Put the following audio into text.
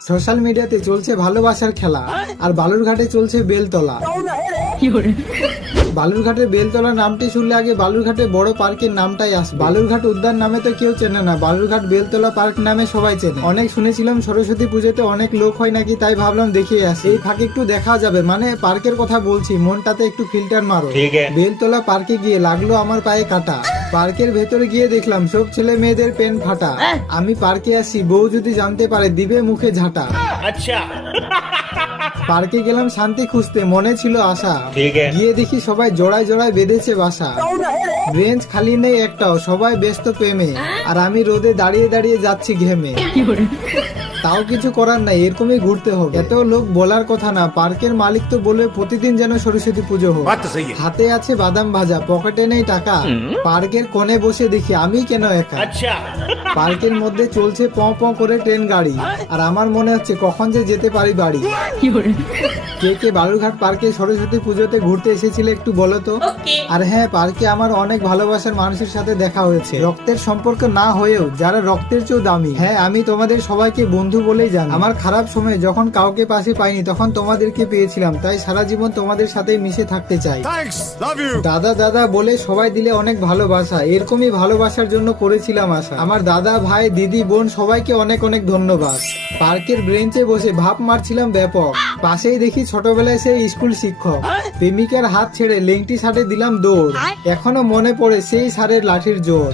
Social মিডিয়াতে চলছে ভালোবাসার খেলা, আর বালুরঘাটে চলছে বেলতলা। বালুরঘাটের বেলতলা নামটি শুনলে আগে বালুরঘাটে বড় পার্কের নামটাই আসে। বালুরঘাট উদ্যান নামে তো কেউ চেনে না, বালুরঘাট বেলতলা পার্ক নামে সবাই চেনে। অনেক শুনেছিলাম সরস্বতী পুজোতে অনেক লোক হয় নাকি, তাই ভাবলাম দেখিয়ে আসি। এই ফাঁকে একটু দেখা যাবে, মানে পার্কের কথা বলছি, মনটাতে একটু ফিল্টার মারো। বেলতলা পার্কে গিয়ে লাগলো আমার পায়ে কাটা। পার্কের ভেতরে গিয়ে দেখলাম সব ছেলে মেয়েদের পেন ফাটা। আমি পার্কে আসি, বউ যদি জানতে পারে দিবে মুখে ঝাঁটা। अच्छा পার্কে গেলাম শান্তি খুঁজতে, মনে ছিল আশা। গিয়ে দেখি সবাই জোড়ায় জোড়ায় বেঁধেছে বাসা। বেঞ্চ খালি নেই একটাও, সবাই ব্যস্ত প্রেমে, আর আমি রোদে দাঁড়িয়ে দাঁড়িয়ে যাচ্ছি ঘেমে। তাও কিছু করার নাই, এরকমই ঘুরতে হবে। এত লোক বলার কথা না, পার্কের মালিক তো বলবে প্রতিদিন যেন সরস্বতী পুজো হোক। बात तो सही है। হাতে আছে বাদাম ভাজা, পকেটে নেই টাকা। পার্কের কোণে বসে দেখি আমি কেন একা। अच्छा পার্কের মধ্যে চলছে প প করে ট্রেন গাড়ি, আর আমার মনে হচ্ছে কখন যে যেতে পারি বাড়ি। কে কে বালুরঘাট পার্কে সরস্বতী পুজোতে ঘুরতে এসেছিলে একটু বলো তো। আর হ্যাঁ, পার্কে আমার অনেক ভালোবাসার মানুষের সাথে দেখা হয়েছে, রক্তের সম্পর্ক না হয়েও যারা রক্তের চেয়েও দামি। হ্যাঁ, আমি তোমাদের সবাইকে বন্ধু বলেই জানি। আমার খারাপ সময়ে যখন কাউকে পাশে পাইনি, তখন তোমাদেরকে পেয়েছিলাম, তাই সারা জীবন তোমাদের সাথে মিশে থাকতে চাই। দাদা দাদা বলে সবাই দিলে অনেক ভালোবাসা, এরকমই ভালোবাসার জন্য করেছিলাম আশা। আমার দাদা ভাই দিদি বোন সবাইকে অনেক অনেক ধন্যবাদ। পার্কের বেঞ্চে বসে ভাব মারছিলাম ব্যাপক, পাশেই দেখি ছোটবেলায় সেই স্কুল শিক্ষক। প্রেমিকার হাত ছেড়ে লেংটি শার্টে দিলাম দৌড়, এখনো মনে পড়ে সেই সারের লাঠির জোর।